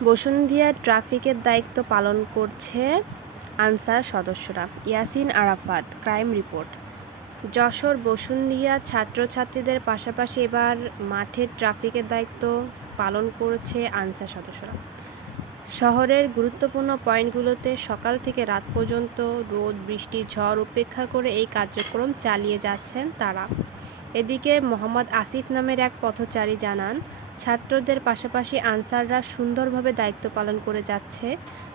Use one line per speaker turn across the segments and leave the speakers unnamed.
বসুন্ধিয়া ট্রাফিকের দায়িত্ব পালন করছে আনসার সদস্যরা। Yasin Arafat, crime report. Jessore Basundia ছাত্রছাত্রীদের পাশাপাশি এবার মাঠের ট্রাফিকের দায়িত্ব পালন করছে আনসার সদস্যরা। শহরের গুরুত্বপূর্ণ পয়েন্টগুলোতে সকাল থেকে রাত পর্যন্ত রোদ, বৃষ্টি, ঝড় উপেক্ষা করে এই কার্যক্রম চালিয়ে যাচ্ছেন তারা। এদিকে মোহাম্মদ আসিফ নামের এক পথচারী জানান ছাত্রদের পাশাপাশি আনসাররা সুন্দরভাবে দায়িত্ব পালন করে যাচ্ছে।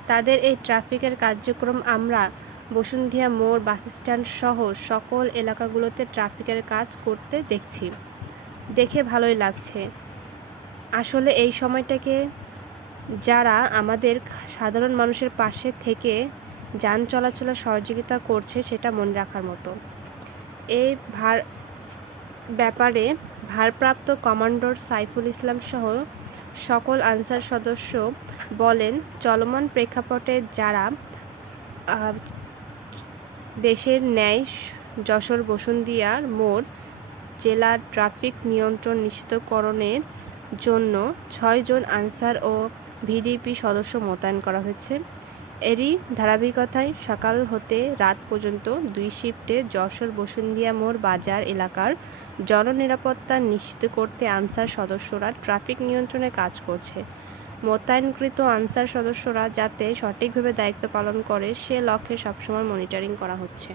তাদের এই ট্রাফিকের কার্যক্রম আমরা বসুন্ধিয়া মোড় বাসস্ট্যান্ড সহ সকল এলাকাগুলোতে ট্রাফিকের কাজ করতে দেখছি। দেখে ভালোই লাগছে। আসলে এই সময়টাকে যারা আমাদের সাধারণ মানুষের পাশে থেকে যান চলাচলে সহযোগিতা করছে, সেটা মনে রাখার মতো। এই ভার ব্যাপারে ভারপ্রাপ্ত কমান্ডার সাইফুল ইসলাম সহ সকল আনসার সদস্য বলেন, চলমান প্রেক্ষাপটে যারা দেশের ন্যায় যশোর বসুন্দিয়ার মোড় জেলার ট্রাফিক নিয়ন্ত্রণ নিশ্চিতকরণের জন্য ছয়জন আনসার ও ভিডিপি সদস্য মোতায়েন করা হয়েছে। এরই ধারাবাহিকতায় সকাল হতে রাত পর্যন্ত দুই শিফটে যশোর বসুন্দিয়া মোড় বাজার এলাকার জননিরাপত্তা নিশ্চিত করতে আনসার সদস্যরা ট্রাফিক নিয়ন্ত্রণে কাজ করছে। মোতায়েনকৃত আনসার সদস্যরা যাতে সঠিকভাবে দায়িত্ব পালন করে সে লক্ষ্যে সবসময় মনিটরিং করা হচ্ছে।